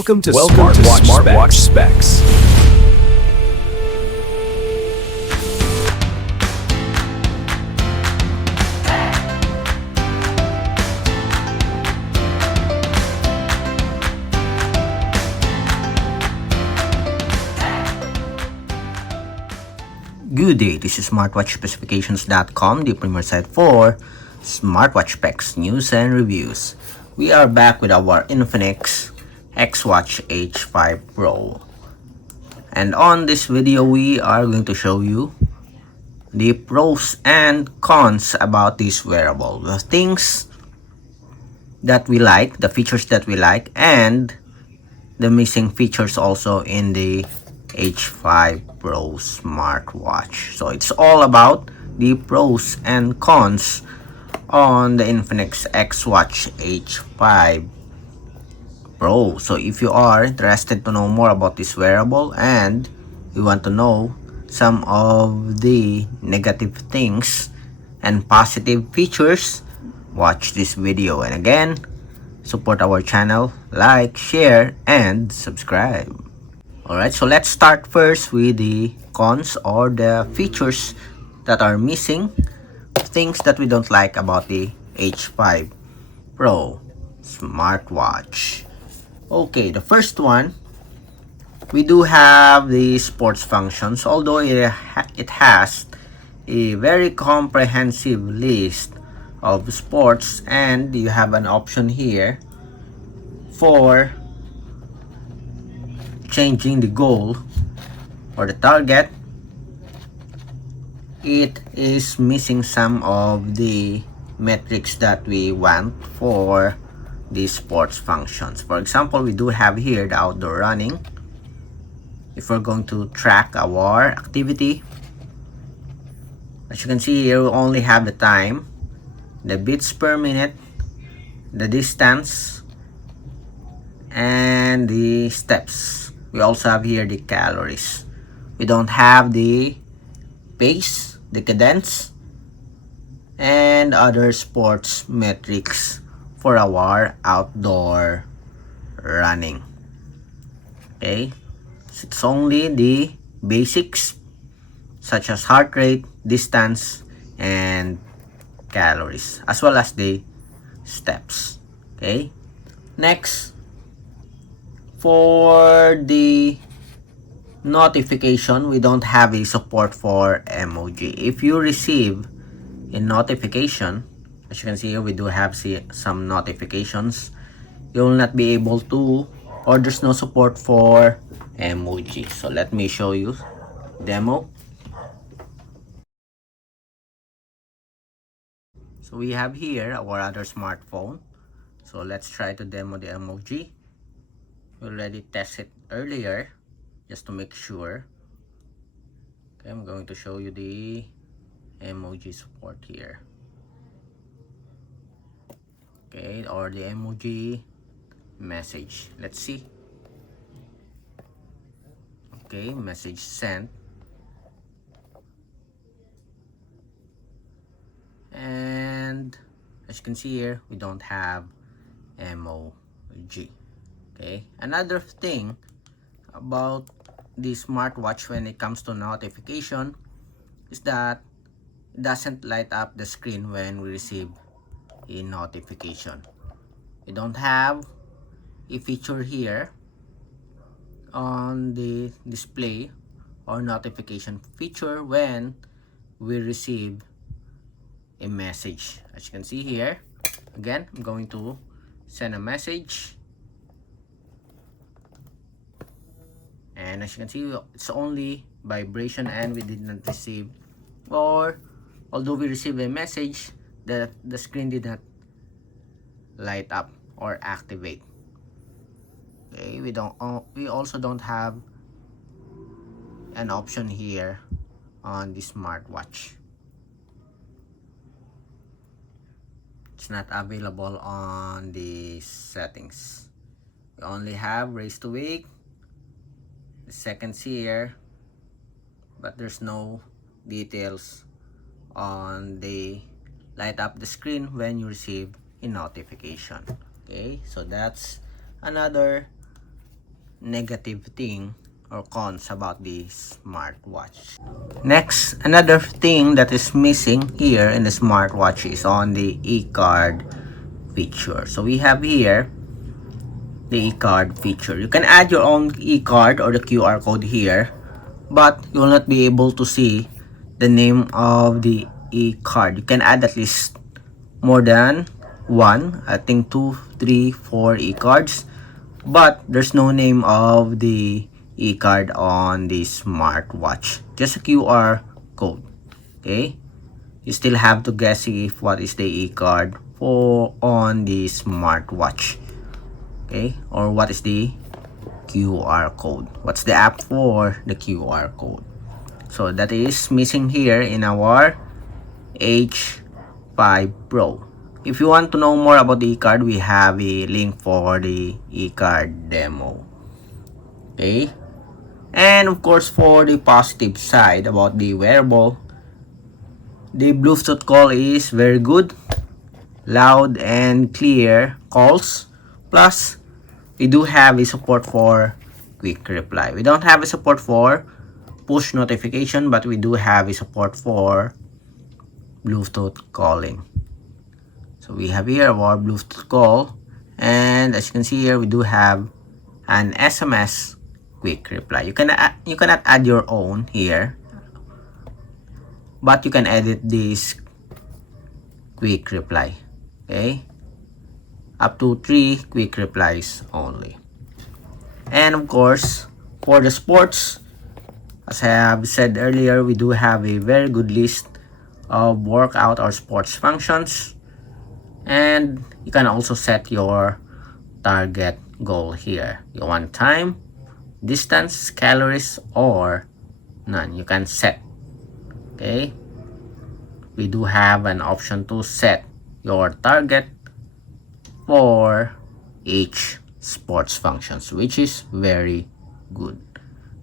Welcome to Smartwatch Specs. Good day, this is smartwatchspecifications.com, the premier site for smartwatch specs, news, and reviews. We are back with our Infinix XWatch H5 Pro. And on this video, we are going to show you the pros and cons about this wearable. The things that we like, the features that we like, and the missing features also in the H5 Pro smartwatch. So it's all about the pros and cons on the Infinix XWatch H5 Pro. So if you are interested to know more about this wearable and you want to know some of the negative things and positive features, watch this video. And again, support our channel, like, share, and subscribe. Alright, so let's start first with the cons or the features that are missing, things that we don't like about the H5 Pro smartwatch. Okay, the first one, we do have the sports functions, although it has a very comprehensive list of sports, and you have an option here for changing the goal or the target. It is missing some of the metrics that we want for the sports functions. For example, we do have here the outdoor running. If we're going to track our activity, as you can see here, we only have the time, the beats per minute, the distance, and the steps. We also have here the calories. We don't have the pace, the cadence, and other sports metrics for our outdoor running. Okay, so it's only the basics such as heart rate, distance, and calories, as well as the steps. Okay, next, for the notification, we don't have a support for emoji. If you receive a notification, as you can see here, we do have some notifications. You will not be able to, or there's no support for emoji. So let me show you demo. So we have here our other smartphone. So let's try to demo the emoji. We already tested earlier just to make sure. Okay, I'm going to show you the emoji support here. Okay, or the emoji message. Let's see. Okay, message sent. And as you can see here, we don't have emoji. Okay, another thing about the smartwatch when it comes to notification is that it doesn't light up the screen when we receive a notification. We don't have a feature here on the display or notification feature when we receive a message. As you can see here, again, I'm going to send a message, and as you can see, it's only vibration and we did not receive, or although we received a message, the screen did not light up or activate. Okay, we also don't have an option here on the smartwatch. It's not available on the settings. We only have race to wake, the seconds here, but there's no details on the light up the screen when you receive a notification. Okay, so that's another negative thing or cons about the smartwatch. Next, another thing that is missing here in the smartwatch is on the e-card feature. So we have here the e-card feature. You can add your own e-card or the QR code here, but you will not be able to see the name of the e-card. You can add at least more than one, I think 2, 3, 4 e-cards, but there's no name of the e-card on the smartwatch, just a QR code. Okay, you still have to guess if what is the e-card for on the smartwatch. Okay, or what is the QR code, what's the app for the QR code. So that is missing here in our H5 Pro. If you want to know more about the e-card, we have a link for the e-card demo. Okay, and of course, for the positive side about the wearable, the Bluetooth call is very good, loud and clear calls. Plus, we do have a support for quick reply. We don't have a support for push notification, but we do have a support for Bluetooth calling. So we have here our Bluetooth call, and as you can see here, we do have an SMS quick reply. You cannot add your own here, but you can edit this quick reply. Okay, up to 3 quick replies only. And of course, for the sports, as I have said earlier, we do have a very good list of workout or sports functions, and you can also set your target goal here. You want time, distance, calories, or none. You can set. Okay, we do have an option to set your target for each sports functions, which is very good.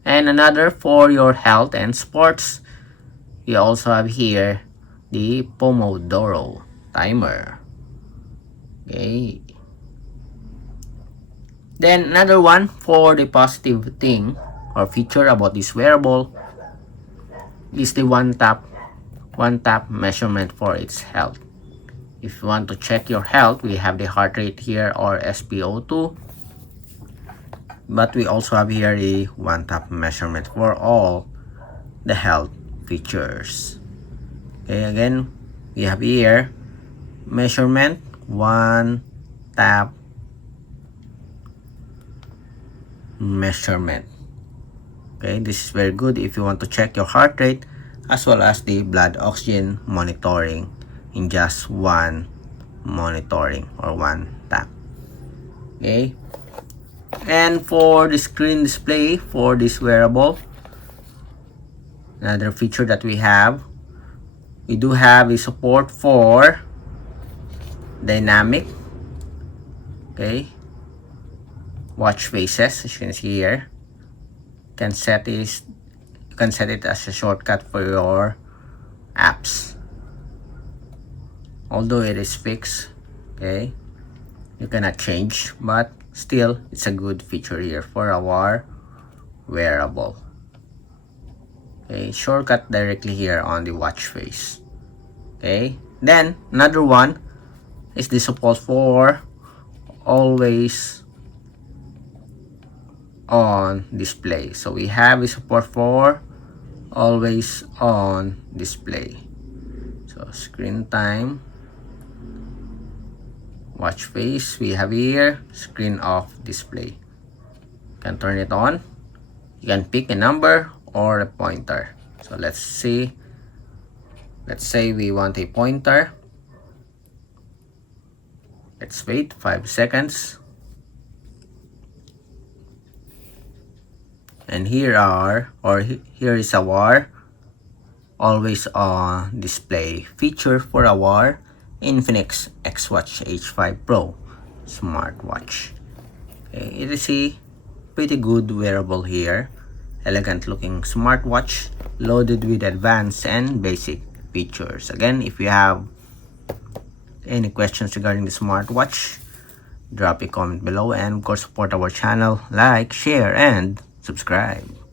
And another for your health and sports, we also have here the Pomodoro timer. Okay, then another one for the positive thing or feature about this wearable is the one tap measurement for its health. If you want to check your health, we have the heart rate here or SpO2, but we also have here a one tap measurement for all the health features. Okay, again, we have here measurement, one tap measurement. Okay, this is very good if you want to check your heart rate as well as the blood oxygen monitoring in just one monitoring or one tap. Okay, and for the screen display for this wearable, another feature that we do have a support for dynamic, okay, watch faces. As you can see here, you can set it as a shortcut for your apps, although it is fixed. Okay, you cannot change, but still it's a good feature here for our wearable. Okay, shortcut directly here on the watch face. Okay, then another one is the support for always on display. So we have a support for always on display. So screen time, watch face, we have here screen off display. You can turn it on. You can pick a number or a pointer. So let's say we want a pointer. Let's wait 5 seconds. And here is our always on display feature for our Infinix XWatch H5 Pro smartwatch. Okay, it is a pretty good wearable here. Elegant looking smartwatch loaded with advanced and basic features. Again, if you have any questions regarding the smartwatch, Drop a comment below and of course support our channel, like, share, and subscribe.